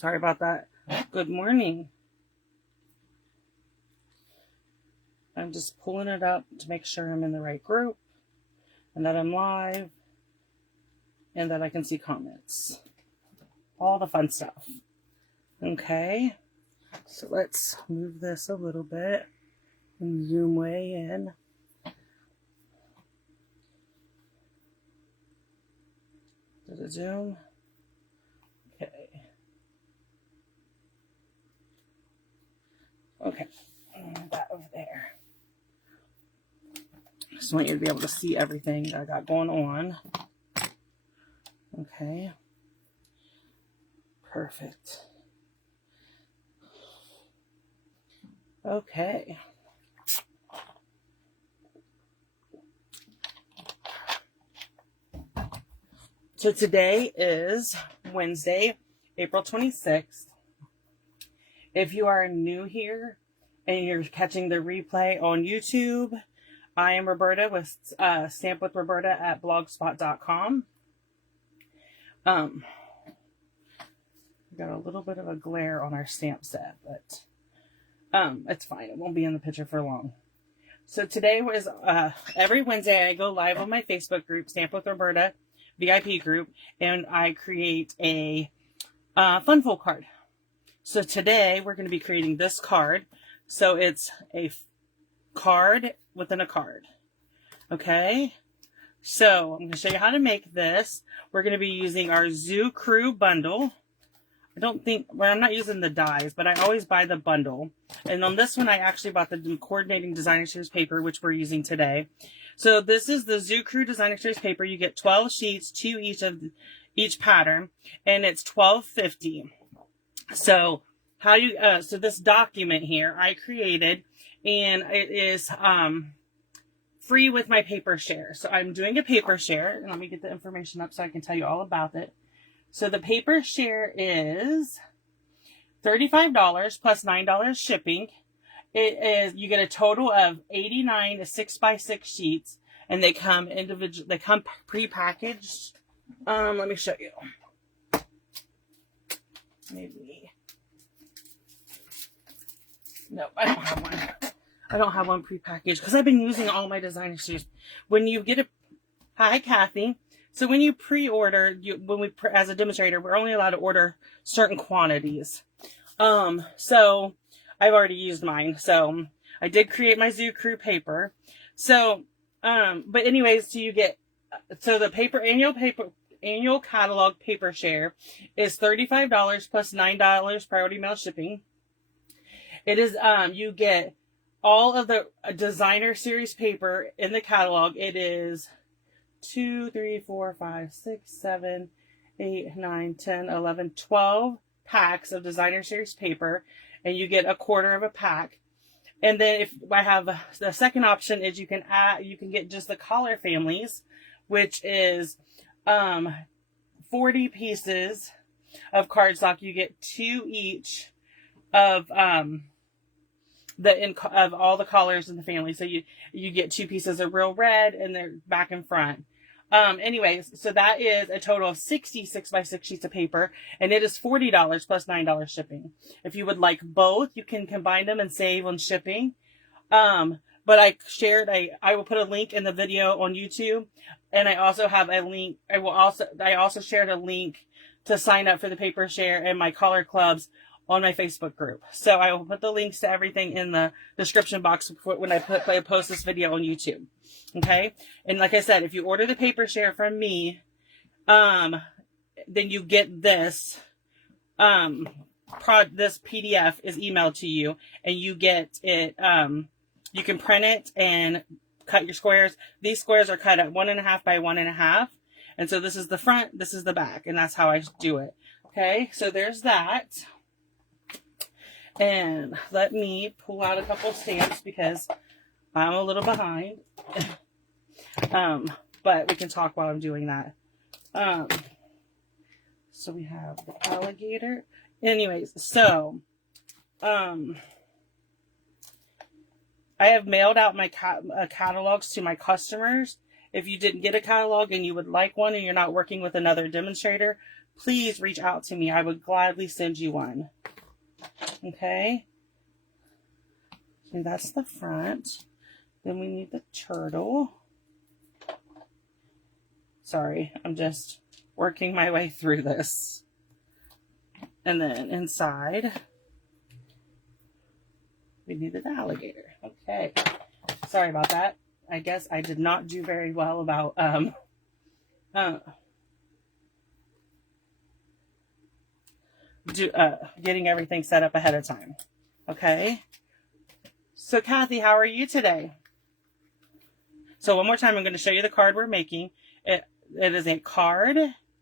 Sorry about that. Good morning. I'm just pulling it up to make sure I'm in the right group and that I'm live and that I can see comments. All the fun stuff. Okay. So let's move this a little bit and zoom way in. Did it zoom? Okay. Okay. And that over there. Just want you to be able to see everything that I got going on. Okay. Perfect. Okay. So today is Wednesday, April 26th. If you are new here and you're catching the replay on YouTube, I am Roberta with Stamp with Roberta at blogspot.com. We got a little bit of a glare on our stamp set, but it's fine. It won't be in the picture for long. So today was every Wednesday I go live on my Facebook group, Stamp with Roberta VIP group, and I create a fun fold card. So today we're going to be creating this card. So it's a card within a card. Okay. So I'm going to show you how to make this. We're going to be using our Zoo Crew bundle. I'm not using the dies, but I always buy the bundle. And on this one, I actually bought the coordinating designer series paper, which we're using today. So this is the Zoo Crew designer series paper. You get 12 sheets, 2 each pattern, and it's $12.50. So so this document here I created, and it is free with my paper share. So I'm doing a paper share, and let me get the information up so I can tell you all about it. So the paper share is $35 plus $9 shipping. You get a total of 89 6x6 sheets, and they come pre-packaged. Let me show you. Maybe. No, I don't have one. I don't have one pre-packaged because I've been using all my designer series. When you get hi Kathy. So when you pre-order, as a demonstrator, we're only allowed to order certain quantities. So I've already used mine. So I did create my Zoo Crew paper. So, but anyways, so the annual catalog paper share is $35 plus $9 priority mail shipping. It is, you get all of the designer series paper in the catalog. It is 2, 3, 4, 5, 6, 7, 8, 9, 10, 11, 12 packs of designer series paper, and you get a quarter of a pack. And then if I have the second option is you can get just the collar families, which is 40 pieces of cardstock. You get 2 each of of all the collars in the family. So you get 2 pieces of real red, and they're back and front. Anyways, so that is a total of 60 6x6 sheets of paper, and it is $40 plus $9 shipping. If you would like both, you can combine them and save on shipping. But I will put a link in the video on YouTube, and I also have a link. I also shared a link to sign up for the paper share and my collar clubs on my Facebook group. So I will put the links to everything in the description box when I post this video on YouTube. Okay. And like I said, if you order the paper share from me, then you get this, this PDF is emailed to you, and you get it, you can print it and cut your squares. These squares are cut at 1.5 by 1.5. And so this is the front, this is the back, and that's how I do it. Okay. So there's that. And let me pull out a couple stamps because I'm a little behind. But we can talk while I'm doing that. So we have the alligator. Anyways, so I have mailed out my catalogs to my customers, If you didn't get a catalog and you would like one and you're not working with another demonstrator, please reach out to me. I would gladly send you one. Okay. And that's the front. Then we need the turtle. Sorry, I'm just working my way through this. And then inside, we needed the alligator. Okay. Sorry about that. I guess I did not do very well about getting everything set up ahead of time. Okay. So Kathy, how are you today? So one more time, I'm going to show you the card we're making. It is a card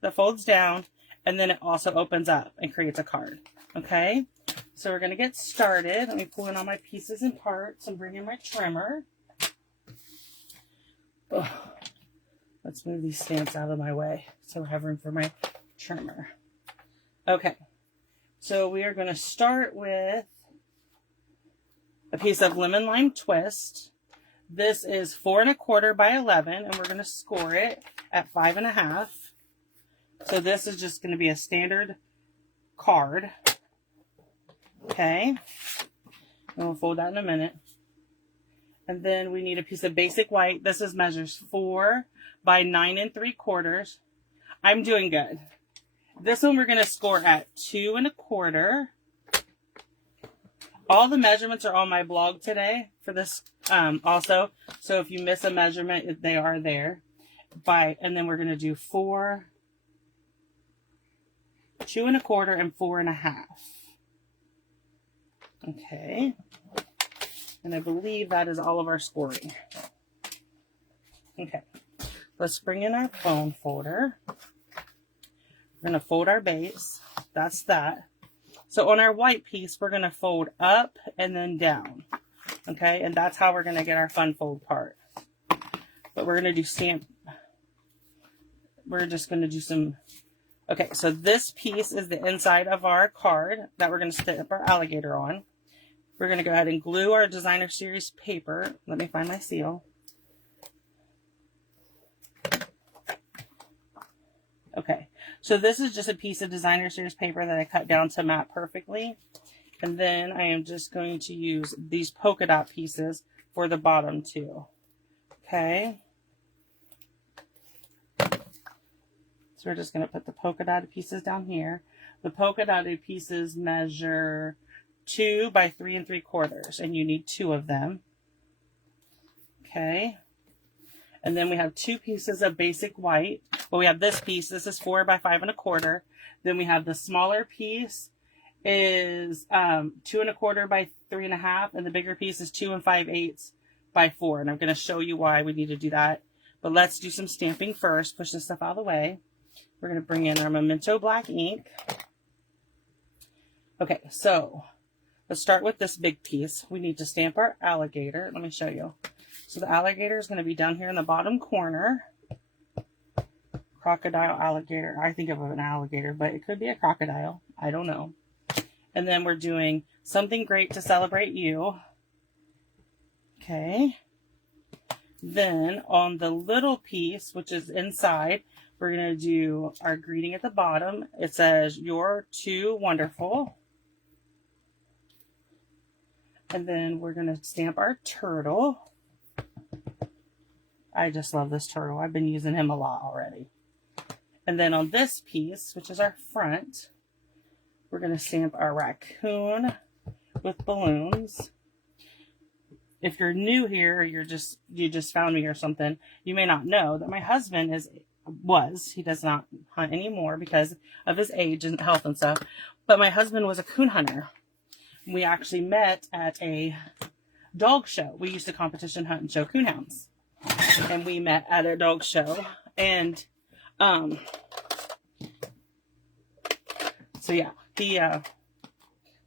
that folds down, and then it also opens up and creates a card. Okay. So we're going to get started. Let me pull in all my pieces and parts and bring in my trimmer. Oh, let's move these stamps out of my way so I have room for my trimmer. Okay. So we are going to start with a piece of lemon lime twist. This is 4 1/4 by 11, and we're going to score it at 5 1/2. So this is just going to be a standard card. Okay. And we'll fold that in a minute. And then we need a piece of basic white. This is measures 4 by 9 3/4. I'm doing good. This one we're going to score at 2 1/4. All the measurements are on my blog today for this also. So if you miss a measurement, they are there. And then we're going to do 4, 2 1/4, and 4 1/2. Okay. And I believe that is all of our scoring. Okay. Let's bring in our bone folder. We're going to fold our base. That's that. So on our white piece, we're going to fold up and then down. Okay. And that's how we're going to get our fun fold part. But we're going to do stamp. We're just going to do some. Okay. So this piece is the inside of our card that we're going to stamp our alligator on. We're going to go ahead and glue our designer series paper. Let me find my seal. Okay, so this is just a piece of designer series paper that I cut down to map perfectly. And then I am just going to use these polka dot pieces for the bottom too. Okay. So we're just going to put the polka dotted pieces down here. The polka dotted pieces measure 2 by 3 3/4, and you need 2 of them. Okay. And then we have 2 pieces of basic white. Well, we have this piece. This is 4 by 5 1/4. Then we have the smaller piece is 2 1/4 by 3 1/2, and the bigger piece is 2 5/8 by 4. And I'm going to show you why we need to do that. But let's do some stamping first. Push this stuff out of the way. We're going to bring in our Memento black ink. Okay, so let's start with this big piece. We need to stamp our alligator. Let me show you. So the alligator is going to be down here in the bottom corner. Crocodile, alligator. I think of an alligator, but it could be a crocodile. I don't know. And then we're doing something great to celebrate you. Okay. Then on the little piece, which is inside, we're going to do our greeting at the bottom. It says, "You're too wonderful." And then we're going to stamp our turtle. I just love this turtle. I've been using him a lot already. And then on this piece, which is our front, we're going to stamp our raccoon with balloons. If you're new here, or you just found me or something, you may not know that my husband he does not hunt anymore because of his age and health and stuff. But my husband was a coon hunter. We actually met at a dog show. We used to competition hunt and show coonhounds. And we met at a dog show. And so yeah,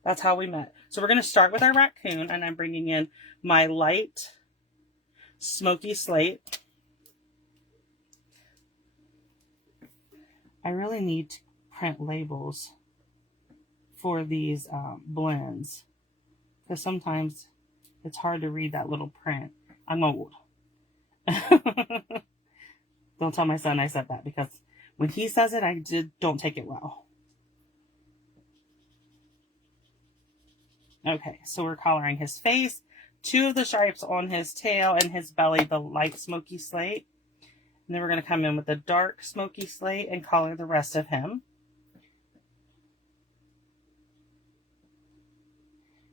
that's how we met. So we're going to start with our raccoon, and I'm bringing in my light smoky slate. I really need to print labels for these blends, because sometimes it's hard to read that little print. I'm old. Don't tell my son I said that, because when he says it, I don't take it well. Okay, so we're coloring his face, 2 of the stripes on his tail, and his belly, the light smoky slate. And then we're going to come in with the dark smoky slate and color the rest of him.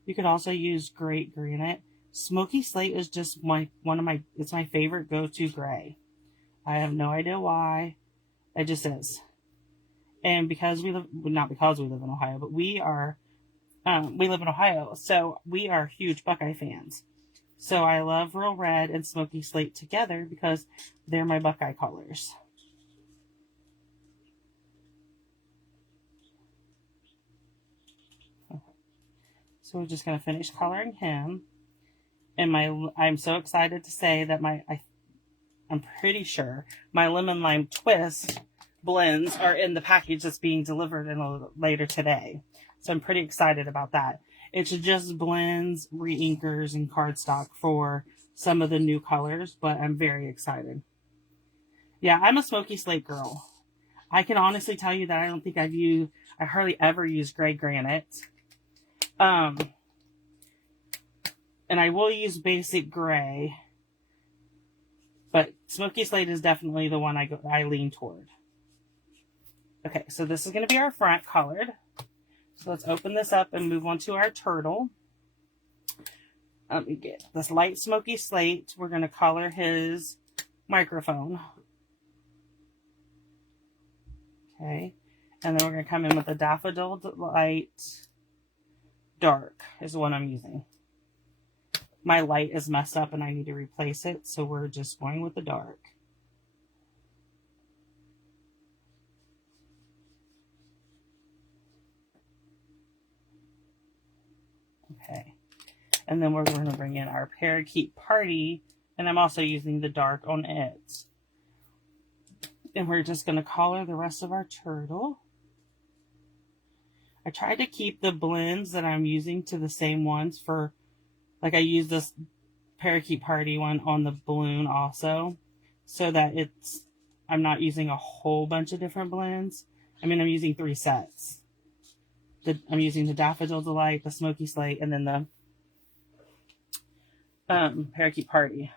You could also use great granite. Smoky slate is just it's my favorite go-to gray. I have no idea why. It just is. And because not because we live in Ohio, but we live in Ohio, so we are huge Buckeye fans. So I love Real Red and Smoky Slate together because they're my Buckeye colors. So we're just going to finish coloring him. And I'm so excited to say that I'm pretty sure my Lemon Lime Twist blends are in the package that's being delivered later today. So I'm pretty excited about that. It's just blends, re-inkers, and cardstock for some of the new colors, but I'm very excited. Yeah, I'm a Smoky Slate girl. I can honestly tell you that I don't think I hardly ever use gray granite. And I will use basic gray, but Smoky Slate is definitely the one I lean toward. Okay, so this is going to be our front colored. So let's open this up and move on to our turtle. Let me get this light smoky slate. We're going to color his microphone. Okay, and then we're going to come in with the Daffodil Light Dark is the one I'm using. My light is messed up and I need to replace it, so we're just going with the dark. Okay, and then we're going to bring in our Parakeet Party, and I'm also using the dark on it. And we're just going to color the rest of our turtle. I tried to keep the blends that I'm using to the same ones for, like I use this Parakeet Party one on the balloon also, so that I'm not using a whole bunch of different blends. I mean, I'm using 3 sets. I'm using the Daffodil Delight, the Smoky Slate, and then the Parakeet Party.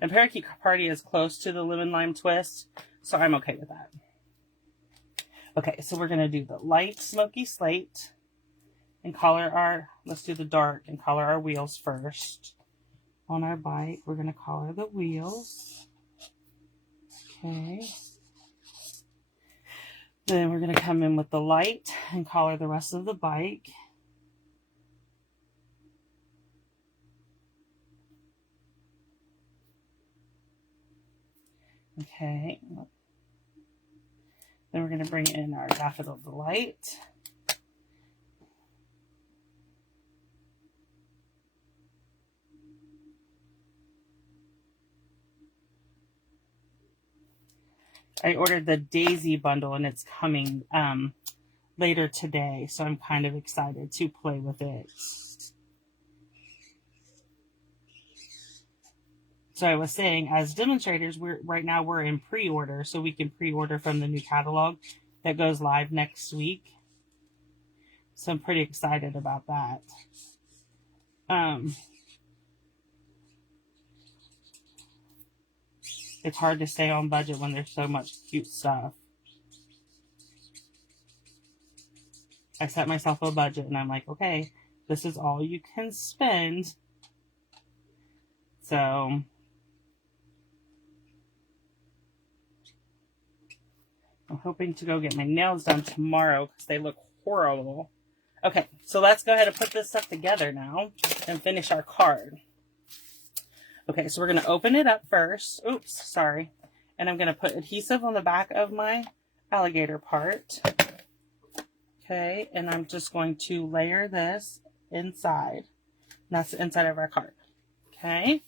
And Parakeet Party is close to the Lemon Lime Twist, so I'm okay with that. Okay, so we're going to do the light Smoky Slate and let's do the dark and color our wheels first. On our bike, we're going to color the wheels. Okay. Then we're going to come in with the light and color the rest of the bike. Okay. Then we're going to bring in our Daffodil Delight. I ordered the Daisy bundle and it's coming later today, so I'm kind of excited to play with it. So I was saying, as demonstrators, right now we're in pre-order, so we can pre-order from the new catalog that goes live next week. So I'm pretty excited about that. It's hard to stay on budget when there's so much cute stuff. I set myself a budget and I'm like, okay, this is all you can spend. So I'm hoping to go get my nails done tomorrow because they look horrible. Okay, so let's go ahead and put this stuff together now and finish our card. Okay, so we're going to open it up first. Oops, sorry. And I'm going to put adhesive on the back of my alligator part. Okay, and I'm just going to layer this inside. And that's the inside of our card. Okay,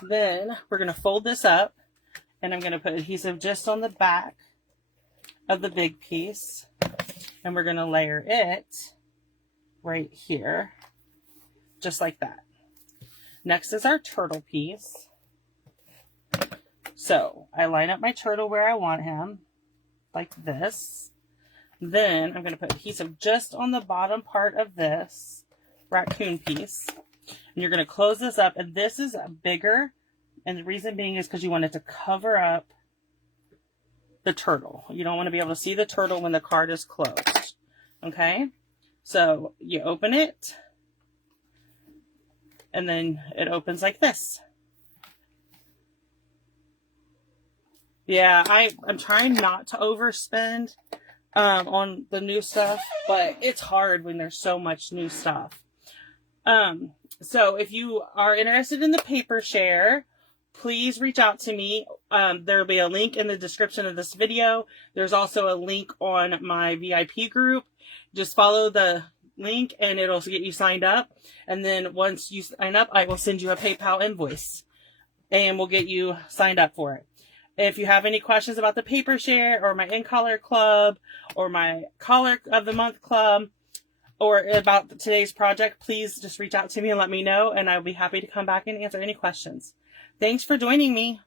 then we're going to fold this up. And I'm going to put adhesive just on the back of the big piece. And we're going to layer it right here. Just like that. Next is our turtle piece. So I line up my turtle where I want him, like this. Then I'm going to put adhesive just on the bottom part of this raccoon piece. And you're going to close this up. And this is bigger. And the reason being is because you want it to cover up the turtle. You don't want to be able to see the turtle when the card is closed. Okay? So you open it. And then it opens like this. Yeah, I'm trying not to overspend on the new stuff, but it's hard when there's so much new stuff. So if you are interested in the paper share, please reach out to me. There will be a link in the description of this video. There's also a link on my VIP group. Just follow the link and it'll get you signed up. And then once you sign up, I will send you a PayPal invoice and we'll get you signed up for it. If you have any questions about the paper share or my in-color club or my color of the month club or about today's project, please just reach out to me and let me know, and I'll be happy to come back and answer any questions. Thanks for joining me.